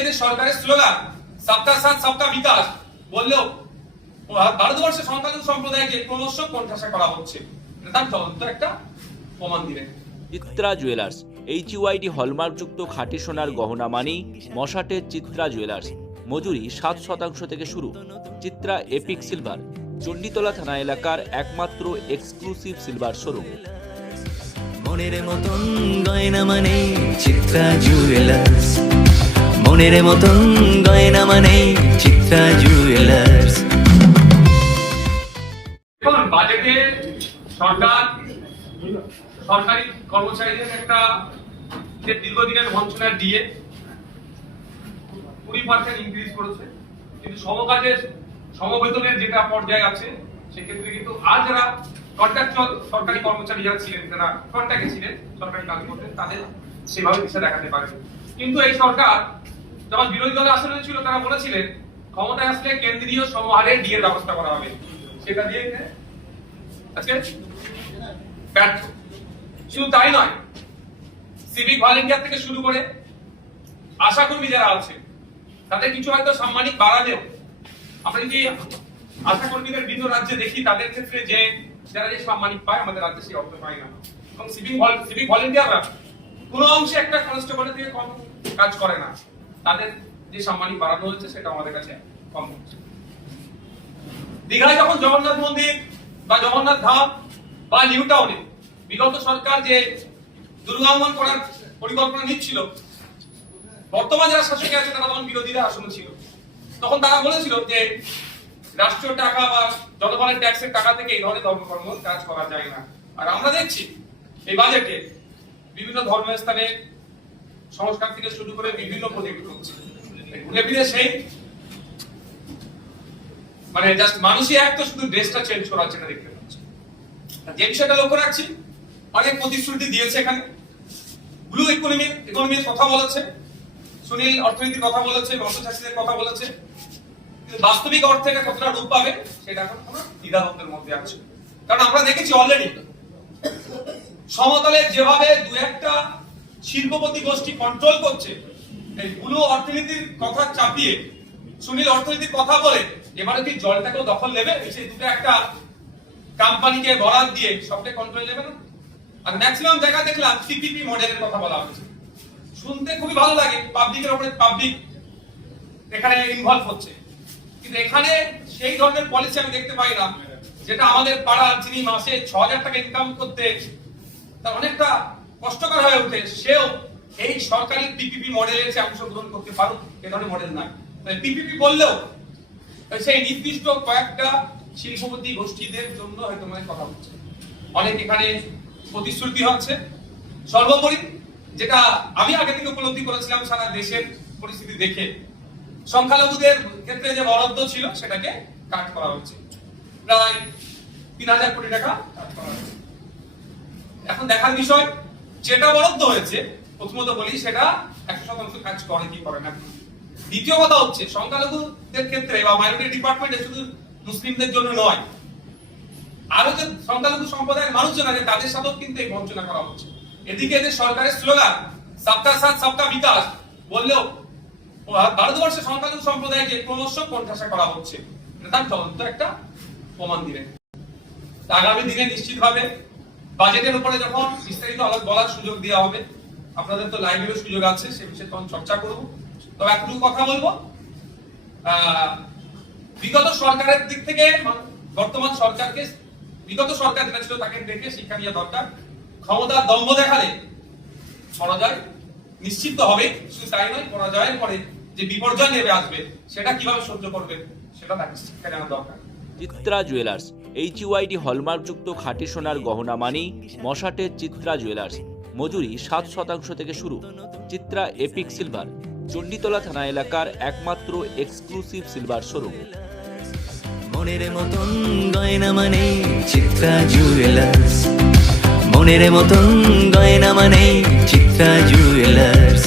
এদের সরকারের স্লোগান সবকা সাথ সবকা বিকাশ বললেও ভারতবর্ষের সংখ্যালঘু সম্প্রদায়কে ক্রমশ কোণঠাসা করা হচ্ছে। তার জ্বলন্ত একটা প্রমাণ দিলেন। চিত্রা জুয়েলার্স HUID হলমার্কযুক্ত খাঁটি সোনার গহনা মানেই মশাটের চিত্রা জুয়েলার্স। মজুরি 7% থেকে শুরু। চিত্রা এপিক সিলভার চণ্ডীতলা থানা এলাকার একমাত্র এক্সক্লুসিভ সিলভার শোরুম। মনের মতন গয়না মানে চিত্রা জুয়েলার্স, মনের মতন গয়না মানে চিত্রা জুয়েলার্স। এখন বাজেটে সরকারি কর্মচারীদের একটা যে দীর্ঘদিনের বঞ্চনার ডিএ 20% ইনক্রিজ করেছে, কিন্তু সমকাজের সমবেতনের যেটা পর্যায়ে আছে সেক্ষেত্রে কিন্তু আর যারা কন্ট্রাকচুয়াল সরকারি কর্মচারী যারা ছিলেন, যারা কন্ট্রাক্টে ছিলেন, সরকারি কাজ করতেন, তাদের সেভাবে দিশা দেখাতে পারে। কিন্তু এই সরকার যখন বিরোধী দলের আসনে ছিল তারা বলেছিলেন ক্ষমতায় আসলে কেন্দ্রীয় সমহারে ডিএর ব্যবস্থা করা হবে, সেটা দিয়ে আজকে ব্যর্থ। শুধু তাই নয়, সিভিক ভলেন্টিয়ার থেকে শুরু করে আশাকর্মী যারা আছে তাদের কিছু হয়তো সাম্মানিক বাড়ালেও আমরা যদি আশাকর্মীদের ভিন্ন রাজ্যে দেখি তাদের ক্ষেত্রে যে যারা যে সাম্মানিক পায় আমাদের রাজ্যে সেই অর্থ পায় না। এবং সিভিক ভলেন্টিয়াররা কোনো অংশে একটা কনস্টেবলের থেকে কম কাজ করে না, তাদের যে সাম্মানিক বাড়ানো হচ্ছে সেটা আমাদের কাছে কম হচ্ছে। দীঘায় যখন জগন্নাথ মন্দির বা জগন্নাথ ধাম বা নিউ টাউনে বিগত সরকার যে দুর্গাঙ্গন করার পরিকল্পনা নিচ্ছিল, বর্তমান যারা শাসকে আছে তারা তখন বিরোধীরা আসনে ছিল, তখন তারা বলেছিল যে রাষ্ট্রীয় টাকা বা জনগণের ট্যাক্সের টাকা থেকে এই ধরনের ধর্মকর্ম কাজ করা যায় না। আর আমরা দেখছি এই বাজেটে বিভিন্ন ধর্মস্থানে সংস্কার থেকে শুরু করে বিভিন্ন প্রজেক্ট হচ্ছে, ঘুরে ফিরে সেই মানে জাস্ট মানুষই এক, তো শুধু ড্রেসটা চেঞ্জ করার জন্য দেখতে পাচ্ছি। যে বিষয়টা লক্ষ্য রাখছি, অনেক প্রতিশ্রুতি দিয়েছে এখানে, ব্লু ইকোনমির কথা বলেছে, সুনীল অর্থনীতির কথা বলেছে, মৎস্যচাষীদের কথা বলেছে, কিন্তু বাস্তবিক অর্থে এটা কতটা রূপ পাবে সেটা এখন কোনো দ্বিধাদ্বন্দ্বের মধ্যে আছে। কারণ আমরা দেখেছি অলরেডি সমতলে যেভাবে দু একটা শিল্পপতি গোষ্ঠী কন্ট্রোল করছে, এই ব্লু অর্থনীতির কথা চাপিয়ে সুনীল অর্থনীতির কথা বলে এবারে কি জলটাকেও দখল নেবে, সেই দুটো একটা কোম্পানিকে বরাদ দিয়ে সবটাই কন্ট্রোল নেবে না। আর ম্যাক্সিমাম জায়গা দেখলাম পিপিপি মডেলের কথা বলা হচ্ছে, শুনতে খুবই ভালো লাগে, পাবলিকের উপরে পাবলিক এখানে ইনভলভ হচ্ছে, কিন্তু এখানে সেই ধরনের পলিসি আমি দেখতে পাই না যেটা আমাদের পাড়া যিনি মাসে 6,000 টাকা ইনকাম করতে তার অনেকটা কষ্টকর হয়ে ওঠে, সেও এই সরকারি পিপিপি মডেলের যে অংশগ্রহণ করতে পারুক, এ ধরনের মডেল নাই। পিপিপি বললেও সেই নির্দিষ্ট কয়েকটা শিল্পপতি গোষ্ঠীদের জন্য হয়তো মানে কথা হচ্ছে, অনেক এখানে প্রতিশ্রুতি হচ্ছে। সর্বোপরি যেটা আমি আগে থেকে উপলব্ধি করেছিলাম সারা দেশের পরিস্থিতি দেখে, সংখ্যালঘুদের ক্ষেত্রে যে বরাদ্দ ছিল সেটাকে কাট করা হচ্ছে, প্রায় 3,000 কোটি টাকা কাট করা হচ্ছে। এখন দেখার বিষয় যেটা বরাদ্দ হয়েছে, প্রথমত বলি সেটা 100% কাজ করে কি করে না। দ্বিতীয় কথা হচ্ছে সংখ্যালঘুদের ক্ষেত্রে বা মাইনরিটি ডিপার্টমেন্টে শুধু মুসলিমদের জন্য নয়, আরো যে সংখ্যালঘু সম্প্রদায়ের মানুষজন আছে তাদের সাথেও কিন্তু এই বঞ্চনা করা হচ্ছে। এদিকে এদের সরকারের স্লোগান সবকা সাথ সবকা বিকাশ বললেও ভারতবর্ষের সংখ্যালঘু সম্প্রদায়কে ক্রমশ কোণঠাসা করা হচ্ছে। তার জ্বলন্ত একটা প্রমাণ দিলেন। আগামী দিনে নিশ্চিতভাবে বাজেটের উপরে যখন বিস্তারিত বলার সুযোগ দেওয়া হবে, আপনাদের তো লাইভেরও সুযোগ আছে, সে বিষয়ে তখন চর্চা করব। তবে একটু কথা বলবো, বিগত সরকারের দিক থেকে বর্তমান সরকারকে, বিগত সরকার যেটা ছিল তাকে দেখে শিক্ষা নেওয়া দরকার। ক্ষমতার দম্ভ দেখালে পরাজয় নিশ্চিত হবে, শুধু তাই নয়, পরাজয়ের পরে যে বিপর্যয় নেমে আসবে সেটা কিভাবে সহ্য করবে সেটা তাকে শিক্ষা নেওয়া দরকার। চিত্রা জুয়েলার্স HUID হলমার্কযুক্ত খাঁটি সোনার গহনা মানেই মশাটের চিত্রা জুয়েলার্স। মজুরি 7% থেকে শুরু। চিত্রা এপিক সিলভার চণ্ডীতলা থানা এলাকার একমাত্র এক্সক্লুসিভ সিলভার শোরুম। মনের মতন গয়না মানে চিত্রা জুয়েলার্স, মনের মতন গয়না মানে চিত্রা জুয়েলার্স।